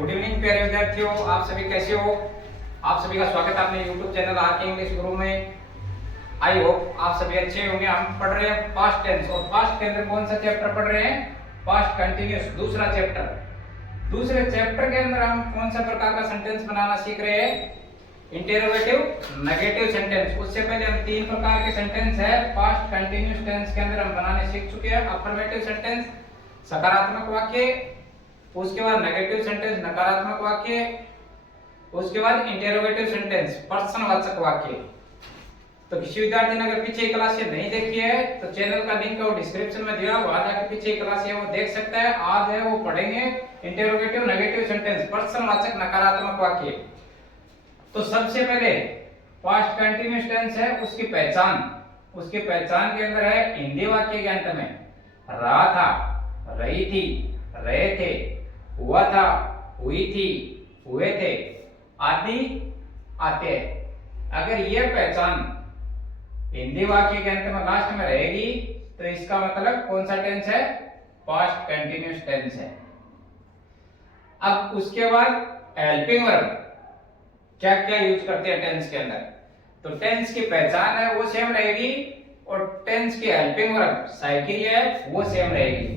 Good evening प्यारे विद्यार्थियों, आप सभी कैसे हो। आप सभी का स्वागत है अपने YouTube चैनल आरके इंग्लिश गुरु में। आई होप आप सभी अच्छे होंगे। हम पढ़ रहे हैं पास्ट टेंस और पास्ट के अंदर कौन सा चैप्टर पढ़ रहे हैं? पास्ट कंटिन्यूअस, दूसरा चैप्टर। दूसरे चैप्टर के अंदर हम कौन सा प्रकार का सेंटेंस बनाना सीख रहे हैं? Interrogative, negative sentence. उससे पहले हम तीन प्रकार के सेंटेंस है पास्ट कंटिन्यूअस टेंस के अंदर हम बनाने सीख चुके हैं। अफर्मेटिव सेंटेंस, सकारात्मक वाक्य, उसके बाद नेगेटिव सेंटेंस, नकारात्मक वाक्य, उसके बाद इंटेरोगेटिव सेंटेंस, प्रश्नवाचक वाक्य। तो किसी विद्यार्थी ने अगर पीछे क्लास से नहीं देखी है तो चैनल का लिंक वो डिस्क्रिप्शन में दिया, वहां जाकर पीछे क्लास है वो देख सकता है। आज है वो पढ़ेंगे इंटेरोगेटिव, नेगेटिव सेंटेंस, प्रश्नवाचक, नकारात्मक वाक्य। तो सबसे पहले पास्ट कंटिन्यूअस टेंस है, उसकी पहचान के अंदर है हिंदी वाक्य के अंत में रहा था, रही थी, रहे थे, हुआ था, हुई थी, हुए थे, आदि आते। अगर ये पहचान हिंदी वाक्य के अंत में लास्ट में रहेगी तो इसका मतलब कौन सा टेंस है? पास्ट कंटिन्यूअस टेंस है। अब उसके बाद हेल्पिंग वर्ब क्या क्या यूज करते हैं टेंस के अंदर? तो टेंस की पहचान है वो सेम रहेगी और टेंस की हेल्पिंग वर्ब साइकिल है वो सेम रहेगी।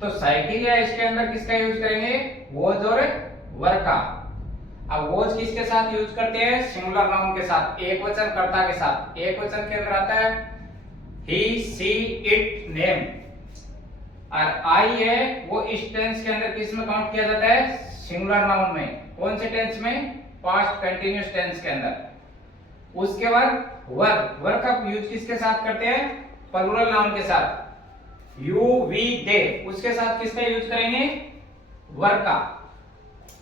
तो साइकिल या इसके अंदर किसका यूज करेंगे? वॉज और वर का। अब वॉज किसके साथ यूज करते हैं? सिंगुलर नाउन के साथ, एक वचन कर्ता के साथ। एक वचन के अंदर आता है ही, सी, इट, नेम। और आई है वो इस टेंस के अंदर किस में काउंट किया जाता है? सिंगुलर नाउन में। कौन से टेंस में? पास्ट कंटिन्यूअस टेंस के अंदर। उसके बाद वर का यूज किसके साथ करते हैं? प्लूरल नाउन के साथ, यू, वी, दे। उसके साथ किसका यूज करेंगे? वर का।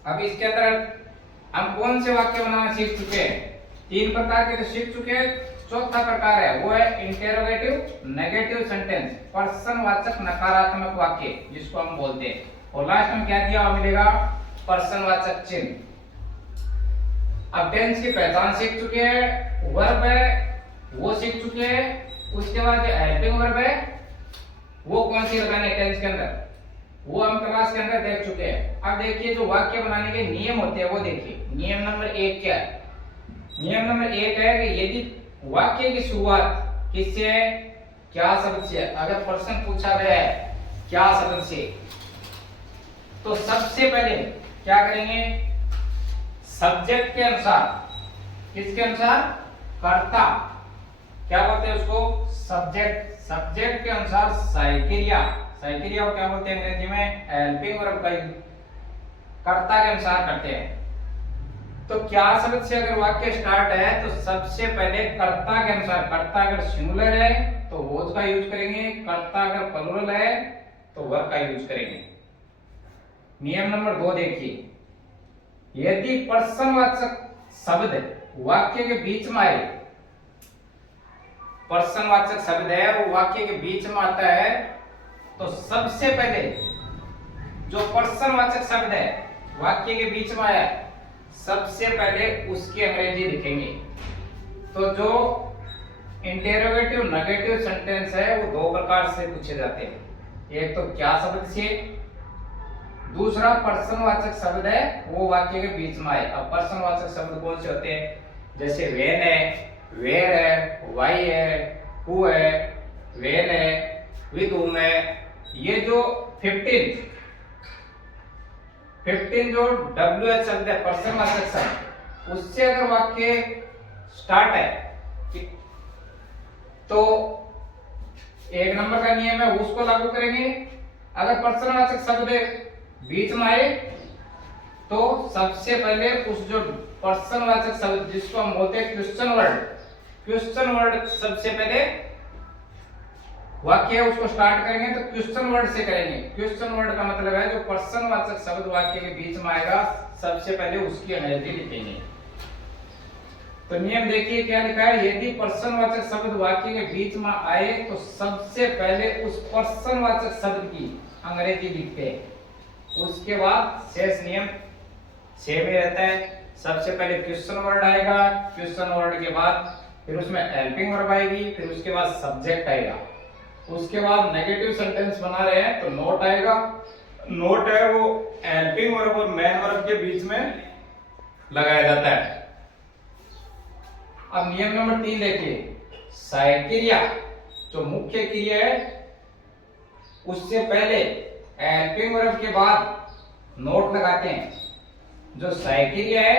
अब इसके अंदर हम कौन से वाक्य बनाना सीख चुके हैं? तीन प्रकार के तो सीख चुके हैं। चौथा प्रकार है वो है इंटेरोगेटिव, नेगेटिव सेंटेंस, प्रश्नवाचक नकारात्मक वाक्य जिसको हम बोलते हैं। और लास्ट में क्या दिया हुआ मिलेगा? प्रश्नवाचक चिन्ह। अब टेंस की पहचान सीख चुके हैं, वर्ब है वो सीख चुके हैं। उसके बाद जो हेल्पिंग वर्ब है वो कौन सी लगानी है टेंस के अंदर, वो हम क्लास के अंदर देख चुके हैं। अब देखिए जो वाक्य बनाने के नियम होते हैं वो देखिए। नियम नंबर 1 क्या है? नियम नंबर 1 है कि यदि वाक्य की शुरुआत किससे है? क्या शब्द से? अगर प्रश्न पूछा गया है क्या शब्द से, तो सबसे पहले क्या करेंगे? सब्जेक्ट के अनुसार, किसके अनुसार? कर्ता। क्या बोलते हैं उसको? सब्जेक्ट। सब्जेक्ट के अनुसार साइकिलिया को क्या बोलते हैं अंग्रेजी में? हेल्पिंग वर्ब का कर्ता के अनुसार करते हैं। तो क्या शब्द से अगर वाक्य स्टार्ट है तो सबसे पहले कर्ता के अनुसार, कर्ता अगर सिंगुलर है तो वॉज का यूज करेंगे, कर्ता अगर प्लूरल है तो वर का यूज करेंगे। नियम नंबर 2 देखिए, यदि प्रश्नवाचक शब्द वाक्य के बीच में आए, प्रश्नवाचक शब्द है वो वाक्य के बीच में आता है, तो सबसे पहले जो प्रश्नवाचक शब्द है वाक्य के बीच में आया सबसे पहले उसकी अंग्रेजी लिखेंगे। तो जो इंटेरोगेटिव, नेगेटिव सेंटेंस है वो दो प्रकार से पूछे जाते हैं। एक तो क्या शब्द से, दूसरा प्रश्नवाचक शब्द है वो वाक्य के बीच में आए। अब प्रश्नवाचक शब्द कौन से होते हैं? जैसे वेन है, वेयर है, वाई है, हु है, वेन है, विद whom है। ये जो 15 जो WH शब्द है प्रश्नवाचक शब्द, उससे अगर वाक्य स्टार्ट है तो एक नंबर का नियम है उसको लागू करेंगे। अगर प्रश्नवाचक शब्द बीच में आए तो सबसे पहले उस जो प्रश्नवाचक शब्द जिसको हम बोलते हैं क्वेश्चन वर्ड सबसे पहले वाक्य उसको स्टार्ट करेंगे तो क्वेश्चन वर्ड से करेंगे। क्वेश्चन वर्ड का मतलब है जो प्रश्नवाचक शब्द वाक्य के बीच में आएगा सबसे पहले उसकी अंग्रेजी लिखेंगे। तो नियम देखिए क्या लिखा है? यदि प्रश्नवाचक शब्द वाक्य के बीच में आए तो सबसे पहले उस प्रश्नवाचक शब्द की अंग्रेजी लिखते हैं। उसके बाद शेष नियम सेम ही रहता है। सबसे पहले क्वेश्चन वर्ड आएगा, क्वेश्चन वर्ड के बाद फिर उसमें हेल्पिंग वर्ब आएगी, फिर उसके बाद सब्जेक्ट आएगा। उसके बाद नेगेटिव सेंटेंस बना रहे हैं तो नोट आएगा। नोट है वो हेल्पिंग वर्ब और मेन वर्ब के बीच में लगाया जाता है। अब नियम नंबर 3 देखिए, सहायक्रिया जो मुख्य क्रिया है उससे पहले हेल्पिंग वर्ब के बाद नोट लगाते हैं। जो सहायक्रिया है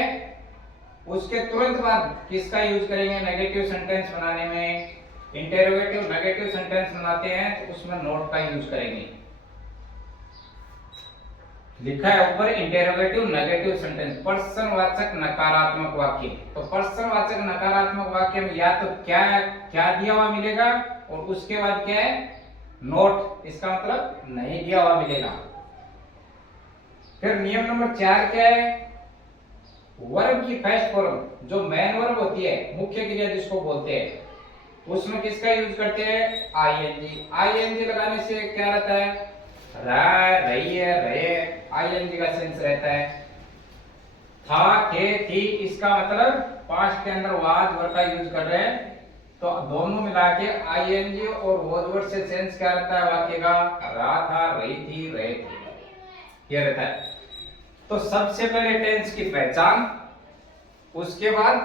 उसके तुरंत बाद किसका यूज करेंगे नेगेटिव सेंटेंस बनाने में? इंटेरोगेटिव नेगेटिव सेंटेंस बनाते हैं तो उसमें नोट का यूज करेंगे। लिखा है ऊपर इंटेरोगेटिव नेगेटिव सेंटेंस, प्रश्नवाचक नकारात्मक वाक्य। तो प्रश्नवाचक नकारात्मक वाक्य में या तो क्या क्या दिया हुआ मिलेगा और उसके बाद क्या है नोट, इसका मतलब नहीं दिया हुआ मिलेगा। फिर नियम नंबर 4 क्या है? वर्ब की फर्स्ट फॉर्म जो मेन वर्ब होती है, मुख्य क्रिया जिसको बोलते हैं, उसमें किसका यूज करते हैं? आईएनजी। आईएनजी लगाने से क्या रहता है? रहा, रही है, रहे, आईएनजी का सेंस रहता है। था, थे, थी, इसका मतलब पास्ट के अंदर वाज वर्ब का यूज कर रहे हैं, तो दोनों मिला के आईएनजी और वाज वर्ब से सेंस क्या रहता है वाक्य का? रहा था, रही थी, रहे थे, ये रहता है। तो सबसे पहले टेंस की पहचान, उसके बाद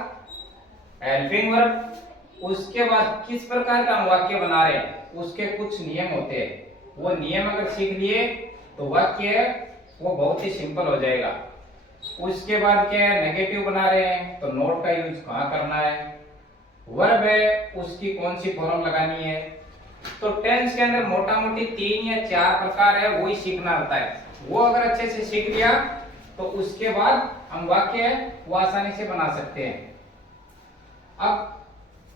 हेल्पिंग वर्ब, उसके बाद किस प्रकार का हम वाक्य बना रहे हैं उसके कुछ नियम होते हैं। वो नियम अगर सीख लिए तो वाक्य है वो बहुत ही सिंपल हो जाएगा। उसके बाद क्या है, नेगेटिव बना रहे हैं तो नोट का यूज कहाँ करना है, वर्ब है उसकी कौन सी फॉर्म लगानी है। तो टेंस के अंदर मोटा मोटी 3 या 4 प्रकार है, वही सीखना रहता है। वो अगर अच्छे से सीख लिया तो उसके बाद हम वाक्य है वो आसानी से बना सकते हैं। अब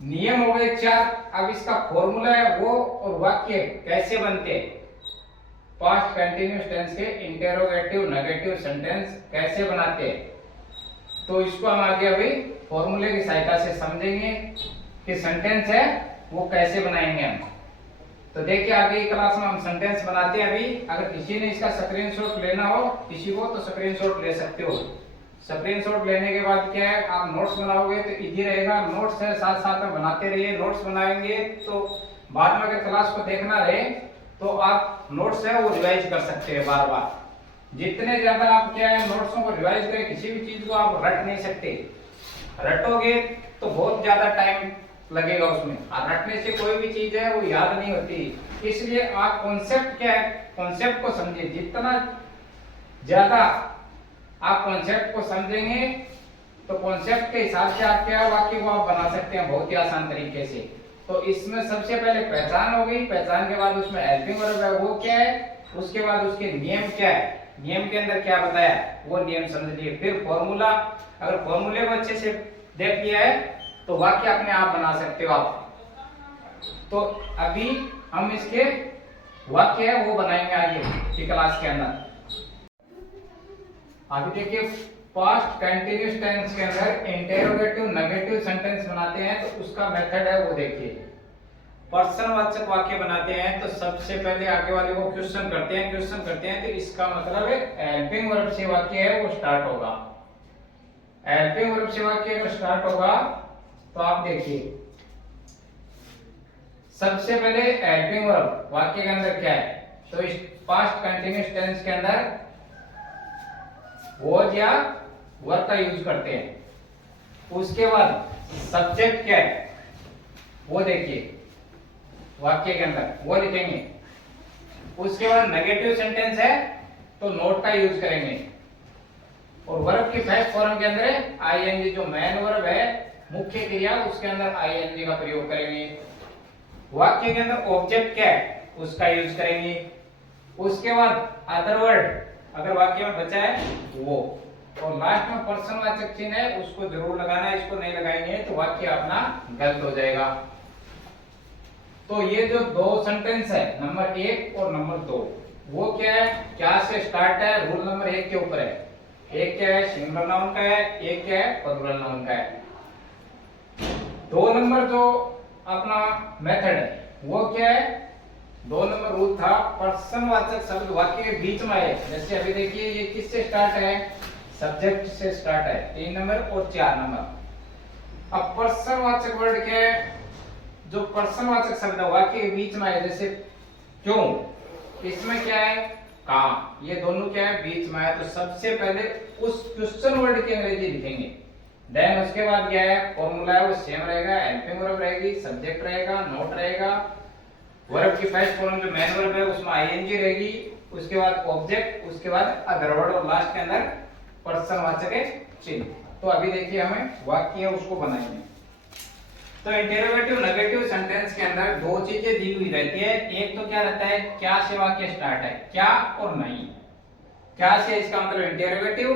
नियम हो गए 4, अब इसका फॉर्मूला है वो और वाक्य कैसे बनते हैं। पास्ट कंटिन्यूअस टेंस के इंटेरोगेटिव नेगेटिव सेंटेंस कैसे बनाते हैं, तो इसको हम आगे अभी फॉर्मूले की सहायता से समझेंगे कि सेंटेंस है वो कैसे बनाएंगे हम। तो देखिए आगे की क्लास में हम सेंटेंस बनाते हैं। अभी अगर किसी ने इसका स्क्रीनशॉट लेना हो किसी को तो स्क्रीनशॉट ले सकते हो। स्क्रीनशॉट लेने के बाद क्या है, आप नोट्स बनाओगे तो इजी रहेगा। नोट्स है साथ साथ में बनाते रहिए। नोट्स बनाएंगे तो बाद में अगर क्लास को देखना रहे तो आप नोट्स है वो रिवाइज कर सकते हैं बार बार। जितने ज्यादा आप क्या है नोट्सों को रिवाइज करें, किसी भी चीज को आप रट नहीं सकते। रटोगे तो बहुत ज्यादा टाइम लगेगा उसमें, और रटने से कोई भी चीज है वो याद नहीं होती। इसलिए आप कॉन्सेप्ट क्या है, कॉन्सेप्ट को समझिए। जितना ज्यादा आप कॉन्सेप्ट को समझेंगे तो कॉन्सेप्ट के हिसाब से आप क्या वाक्य को आप बना सकते हैं बहुत ही आसान तरीके से। तो इसमें सबसे पहले पहचान हो गई, पहचान के बाद उसमें हेल्पिंग वर्ब है वो क्या है, उसके बाद उसके नियम क्या है, नियम के अंदर क्या बताया वो नियम समझ लिए। फिर फॉर्मूला, अगर फॉर्मूले को अच्छे से देख लिया है तो वाक्य अपने आप बना सकते हो आप। तो अभी हम इसके वाक्य है वो बनाएंगे आगे की क्लास के अंदर। अभी देखिए पास्ट कंटिन्यूअस टेंस के अंदर इंटेरोगेटिव नेगेटिव सेंटेंस बनाते हैं तो उसका मेथड है वो देखिए। प्रश्नवाचक वाक्य बनाते हैं तो सबसे पहले आगे वाले को क्वेश्चन करते हैं तो इसका मतलब है हेल्पिंग वर्ब से वाक्य है वो स्टार्ट होगा। हेल्पिंग वर्ब से वाक्य अगर स्टार्ट होगा तो आप देखिए सबसे पहले हेल्पिंग वर्ब वाक्य के अंदर क्या है, तो इस पास्ट कंटिन्यूअस टेंस के अंदर वॉज या वर्ब का यूज करते हैं। उसके बाद सब्जेक्ट क्या है वो देखिए वाक्य के अंदर वो लिखेंगे। उसके बाद नेगेटिव सेंटेंस है तो नोट का यूज करेंगे। और वर्ब की फर्स्ट फॉर्म के अंदर आईएनजी जो मेन वर्ब है मुख्य क्रिया उसके अंदर आईएनजी का प्रयोग करेंगे। वाक्य के अंदर ऑब्जेक्ट क्या है उसका यूज करेंगे। उसके बाद अदर वर्ड अगर वाक्य में बचा है वो, और लास्ट में पर्सनवाचक चिन्ह है उसको जरूर लगाना है। इसको नहीं लगाएंगे तो वाक्य अपना गलत हो जाएगा। तो ये जो दो सेंटेंस है नंबर 1 और नंबर 2 वो क्या है, क्या से स्टार्ट है, रूल नंबर 1 के ऊपर है। एक क्या है सिंगुलर नाउन का है, एक क्या है प्लूरल नाउन का है। 2 नंबर जो अपना मेथड है वो क्या है, 2 नंबर रूल था पर्सनवाचक शब्द वाक्य के बीच में आए। जैसे अभी देखिए ये किससे स्टार्ट है, सब्जेक्ट से स्टार्ट है 3 नंबर और 4 नंबर। अब पर्सनवाचक वर्ड क्या है, जो पर्सनवाचक शब्द वाक्य के बीच में आए जैसे क्यों, इसमें क्या है कहाँ, ये दोनों क्या है बीच में है। तो सबसे पहले उस क्वेश्चन वर्ड की अंग्रेजी लिखेंगे, देन उसके बाद क्या है फॉर्मूला है वो सेम रहेगा, हेल्पिंग वर्ब रहेगी, सब्जेक्ट रहेगा, नोट रहेगा, वर्ब की फर्स्ट फॉर्म जो मेन वर्ब है उसमें आईएनजी रहेगी, उसके बाद ऑब्जेक्ट, उसके बाद अदर वर्ड और लास्ट के अंदर पर्सनवाचक चिन्ह। तो अभी देखिए हमें वाक्य है उसको बनाएंगे। तो इंटरोगेटिव नेगेटिव सेंटेंस के अंदर दो चीजें दी हुई रहती है। एक तो क्या रहता है क्या से वाक्य स्टार्ट है, क्या और नहीं। क्या से इसका मतलब इंटरोगेटिव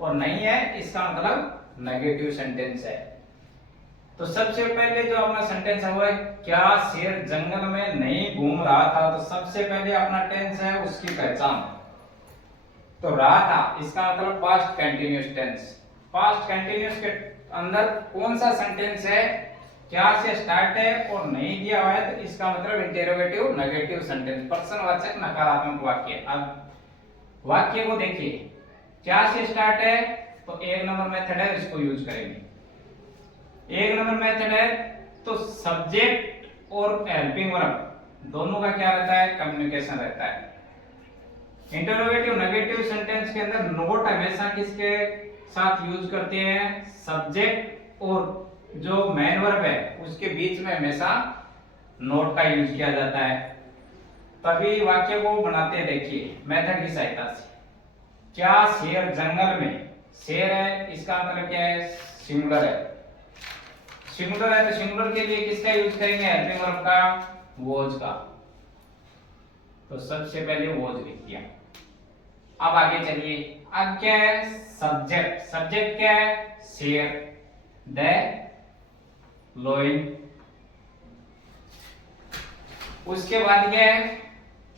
और नहीं है इसका मतलब नेगेटिव सेंटेंस है। तो सबसे पहले जो अपना सेंटेंस है वो है क्या शेर जंगल में नहीं घूम रहा था। तो सबसे पहले अपना टेंस है उसकी पहचान। तो रहा था इसका मतलब past continuous tense. Past continuous के अंदर कौन सा सेंटेंस है क्या से स्टार्ट है और नहीं दिया हुआ है तो इसका मतलब इंटरोगेटिव नेगेटिव सेंटेंस, प्रश्नवाचक नकारात्मक वाक्य। अब वाक्य को देखिए, क्या से स्टार्ट है तो एक नंबर मेथड है इसको यूज करेंगे। एक नंबर मेथड है तो सब्जेक्ट और हेल्पिंग वर्ब दोनों का क्या रहता है कम्युनिकेशन रहता है। इंटरोगेटिव नेगेटिव सेंटेंस के अंदर नोट हमेशा किसके साथ यूज करते हैं, सब्जेक्ट और जो मेन वर्ब है उसके बीच में हमेशा नोट का यूज किया जाता है। तभी वाक्य को बनाते हैं देखिए मेथड की सहायता से। क्या शेर जंगल में, शेर है इसका मतलब क्या है सिंगुलर है। सिंगुलर है तो सिंगुलर के लिए किसका यूज करेंगे हेल्पिंग वर्ब का, वॉज का। तो सबसे पहले वॉज लिख दिया। अब आगे चलिए, अब क्या है सब्जेक्ट। सब्जेक्ट क्या है शेर, द लोइन। उसके बाद क्या है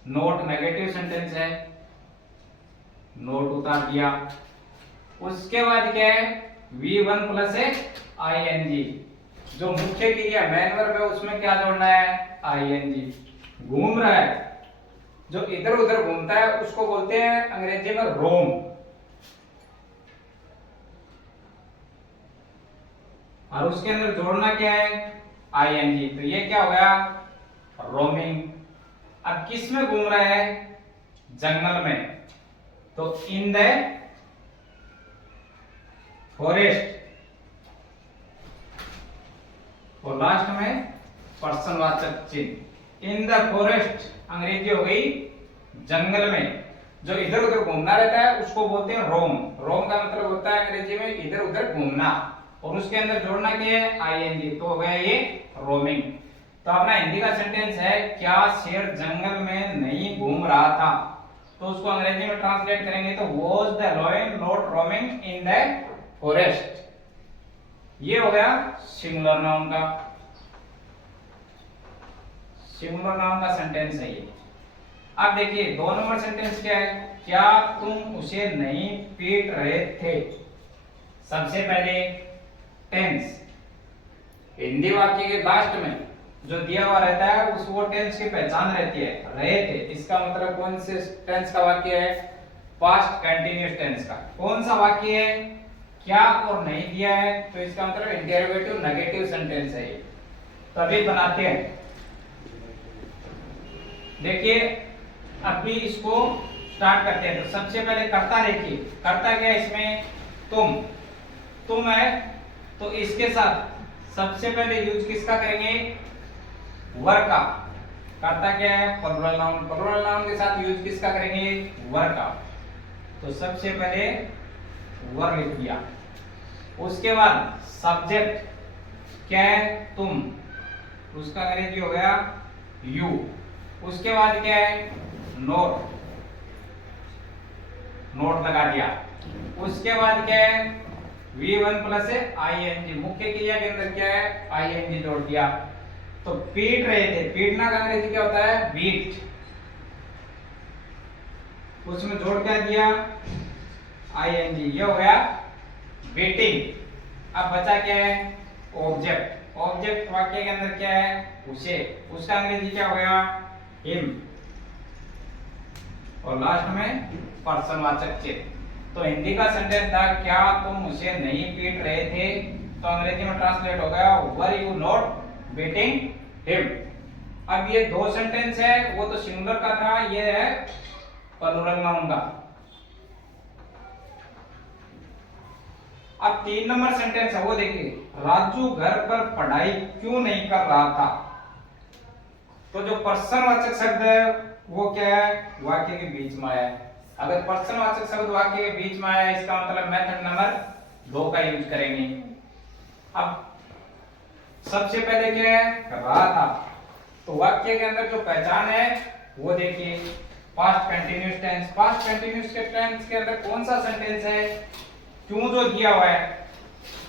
नोट, नेगेटिव सेंटेंस है, नोट उतार दिया। उसके बाद क्या है V1 प्लस है ING। जो मुख्य क्रिया मेन वर्ब है उसमें क्या जोड़ना है ING। घूम रहा है, जो इधर उधर घूमता है उसको बोलते हैं अंग्रेजी में रोम। और उसके अंदर जोड़ना क्या है ING। तो ये क्या हो गया रोमिंग। अब किस में घूम रहा है जंगल में, तो इन द फॉरेस्ट। और लास्ट में पर्सनवाचक चिन्ह इन द फॉरेस्ट अंग्रेजी हो गई जंगल में। जो इधर उधर घूमना रहता है उसको बोलते हैं रोम। रोम का मतलब होता है अंग्रेजी में इधर उधर घूमना, और उसके अंदर जोड़ना क्या है ING। तो हो गया ये रोमिंग। तो अपना हिंदी का सेंटेंस है क्या शेर जंगल में नहीं घूम रहा था। तो उसको अंग्रेजी में ट्रांसलेट करेंगे तो was the lion not roaming in the forest. ये हो गया सिंगुलर नाउन का, सिंगुलर नाउन का सेंटेंस है ये। अब देखिए 2 नंबर सेंटेंस क्या है, क्या तुम उसे नहीं पीट रहे थे। सबसे पहले टेंस, हिंदी वाक्य के लास्ट में जो दिया हुआ रहता है उस वो टेंस की पहचान रहती है। रहे थे इसका मतलब कौन से टेंस का वाक्य है, पास्ट कंटीन्यूअस टेंस का। कौन सा वाक्य है, क्या और नहीं दिया है, तो इसका मतलब इंटरोगेटिव नेगेटिव सेंटेंस है ये। तो अभी बनाते हैं, देखिए अभी इसको स्टार्ट करते हैं। तो सबसे पहले कर्ता देखिए, कर्ता क्या है इसमें तुम है, तो इसके साथ सबसे पहले यूज किसका करेंगे, वर का। कर्ता क्या है प्लूरल नाउन, प्लूरल नाउन के साथ यूज किसका करेंगे, वर का। तो सबसे पहले वर लिख दिया। उसके बाद सब्जेक्ट क्या है तुम, उसका अंग्रेजी हो गया यू। उसके बाद क्या है नोट, नोट लगा दिया। उसके बाद क्या है V1 प्लस है ING। मुख्य क्रिया के अंदर क्या है ING जोड़ दिया। तो पीट रहे थे, पीटना का अंग्रेजी क्या होता है बीट। उसमें जोड़ क्या दिया ING, ये हो गया बीटिंग। अब बचा क्या है ऑब्जेक्ट। ऑब्जेक्ट वाक्य के अंदर क्या है उसे, उसका अंग्रेजी क्या हो गया हिम। और लास्ट में पर्सनवाचक चिन्ह। तो हिंदी का सेंटेंस था क्या तुम उसे नहीं पीट रहे थे, तो अंग्रेजी में ट्रांसलेट हो गया were you not beating him. अब ये 2 सेंटेंस है, वो तो सिंगुलर का था, ये है प्लूरल नाउन का। अब 3 नंबर सेंटेंस है वो देखिए, राजू घर पर पढ़ाई क्यों नहीं कर रहा था। तो जो पर्सनवाचक शब्द है वो क्या है, वाक्य के बीच में आया है। अगर पर्सनवाचक शब्द वाक्य के बीच में आया है, इसका मतलब मेथड नंबर 2 का यूज करेंगे। अब सबसे पहले क्या है, कर रहा था, तो वाक्य के अंदर जो पहचान है वो देखिए, past continuous tense. Past continuous के टेंस के अंदर कौन सा सेंटेंस है, क्यों जो दिया हुआ है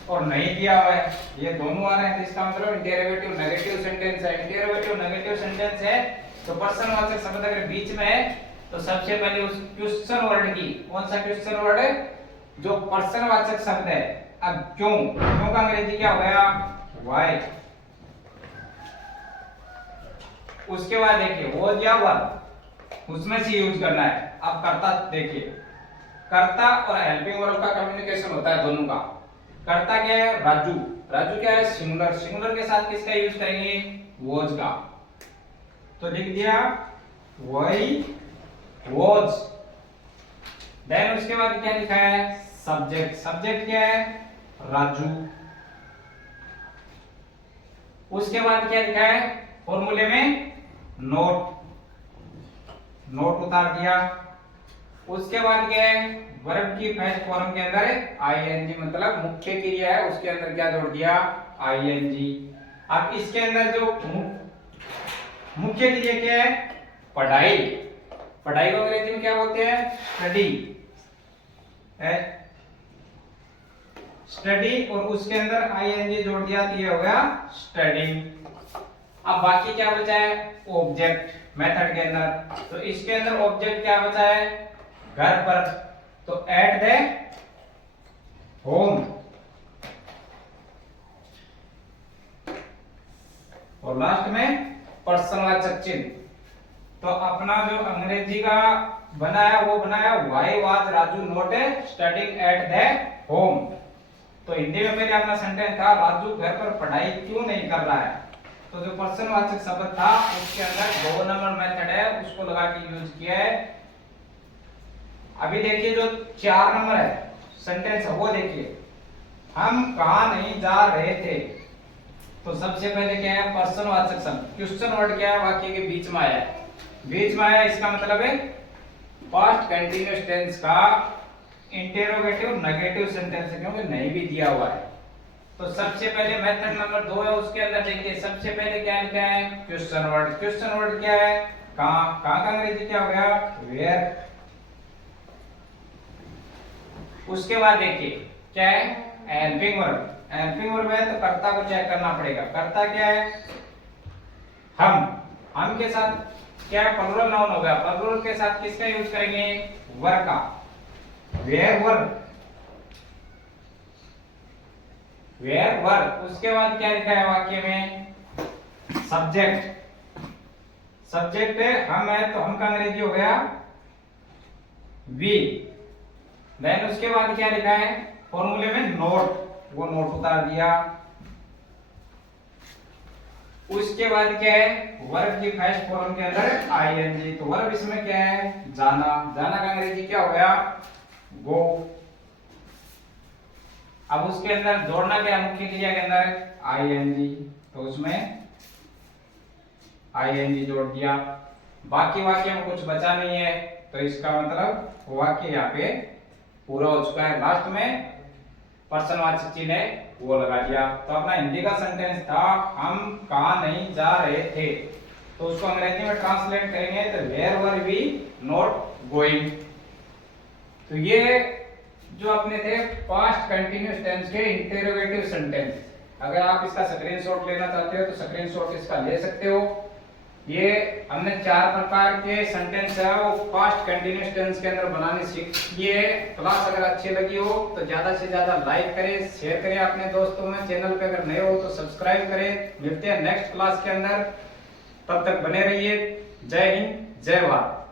और नहीं दिया हुआ है, ये दोनों आ रहे हैं, तो इसका मतलब इंटेरोगेटिव नेगेटिव सेंटेंस है। इंटेरोगेटिव नेगेटिव सेंटेंस है तो पर्सनवाचक शब्द अगर बीच में है तो सबसे पहले उस क्वेश्चन वर्ड की, कौन सा क्वेश्चन वर्ड है, जो पर्सनवाचक शब्द है। अब क्यों, क्यों का अंग्रेजी क्या हो गया, व्हाई। उसके बाद देखिए वो दिया हुआ, उसमें से यूज करना है। अब कर्ता देखिए, कर्ता और हेल्पिंग वर्ब का कम्युनिकेशन होता है दोनों का। कर्ता क्या है, राजू। राजू क्या है, सिंगुलर। सिंगुलर के साथ किसका यूज करेंगे, वॉज का। तो लिख दिया वही वॉज। देन उसके बाद क्या लिखा है, सब्जेक्ट। सब्जेक्ट क्या है, राजू। उसके बाद क्या लिखा है, फॉर्मूले में नोट, नोट उतार दिया। उसके बाद क्या है, वर्ब की फर्स्ट फॉर्म के अंदर आईएनजी, मतलब मुख्य क्रिया है, उसके अंदर क्या जोड़ दिया, आईएनजी। अब इसके अंदर जो मुख्य क्रिया क्या है, पढ़ाई। पढ़ाई को अंग्रेजी में क्या बोलते हैं, स्टडी है, स्टडी। और उसके अंदर आईएनजी जोड़ दिया तो ये हो गया स्टडिंग। अब बाकी क्या बचा है, ऑब्जेक्ट मेथड के अंदर। तो इसके अंदर ऑब्जेक्ट क्या बचा है, घर पर, तो एट द होम। और लास्ट में पर्सनवाचक चिन्ह। तो अपना जो अंग्रेजी का बना है वो बनाया, why was Raju not studying at the home. तो हिंदी में पहले अपना सेंटेंस था, राजू घर पर पढ़ाई क्यों नहीं कर रहा है। तो जो पर्सनवाचक शब्द था उसके अंदर 2 नंबर मेथड है, उसको लगा के यूज किया है। अभी देखिए जो 4 नंबर है सेंटेंस है वो देखिए, हम कहां नहीं जा रहे थे। तो सबसे पहले क्या है, पर्सनवाचक शब्द। क्वेश्चन वर्ड क्या है, वाक्य के बीच में आया है। बीच में आया, इसका मतलब है पास्ट कंटीन्यूअस टेंस का इंटेरोगेटिव नेगेटिव सेंटेंस है, क्योंकि नहीं भी दिया हुआ है। तो सबसे पहले मेथड नंबर 2 है, उसके अंदर देखिए सबसे पहले क्या है, क्वेश्चन वर्ड। क्वेश्चन वर्ड क्या है, कहां। कहां का अंग्रेजी क्या हो गया, वेयर। उसके बाद देखिए क्या है, हेल्पिंग वर्ब। हेल्पिंग वर्ब है तो कर्ता को चेक करना पड़ेगा। कर्ता क्या है, हम। हम के साथ क्या है, प्लूरल नाउन हो गया। प्लूरल के साथ किसका यूज करेंगे, वर का, वेयर वर, वेयर वर। उसके बाद क्या लिखा है वाक्य में, सब्जेक्ट। सब्जेक्ट है, हम है तो हम का अंग्रेजी हो गया वी। देन उसके बाद क्या लिखा है, फॉर्मूले में नोट, वो नोट उतार दिया। उसके बाद क्या है, वर्ब की फर्स्ट फॉर्म के अंदर आईएनजी। तो वर्ब इसमें क्या है, जाना। जाना का अंग्रेजी क्या हो गया, गो। अब उसके अंदर जोड़ना क्या है, मुख्य क्रिया के अंदर आईएनजी, तो उसमें आईएनजी जोड़ दिया। बाकी वाक्य में कुछ बचा नहीं है, तो इसका मतलब वाक्य यहाँ पे पूरा हो चुका है। लास्ट में पर्सनवाचक चिन्ह है वो लगा दिया। तो अपना हिंदी का सेंटेंस था, हम कहां नहीं जा रहे थे। तो उसको अंग्रेजी में ट्रांसलेट करेंगे तो where were we not going. तो ये जो अपने थे पास्ट कंटीन्यूअस टेंस के इंटेरोगेटिव सेंटेंस। अगर आप इसका स्क्रीनशॉट लेना चाहते हो तो स्क्रीनशॉट इसका ले सकते हो। ये हमने 4 प्रकार के सेंटेंस है वो पास्ट कंटीन्यूअस टेंस के अंदर बनाने सीखिए। क्लास अगर अच्छी लगी हो तो ज्यादा से ज्यादा लाइक करें, शेयर करें अपने दोस्तों में। चैनल पे अगर नए हो तो सब्सक्राइब करें। मिलते हैं नेक्स्ट क्लास के अंदर, तब तक बने रहिए। जय हिंद, जय भारत।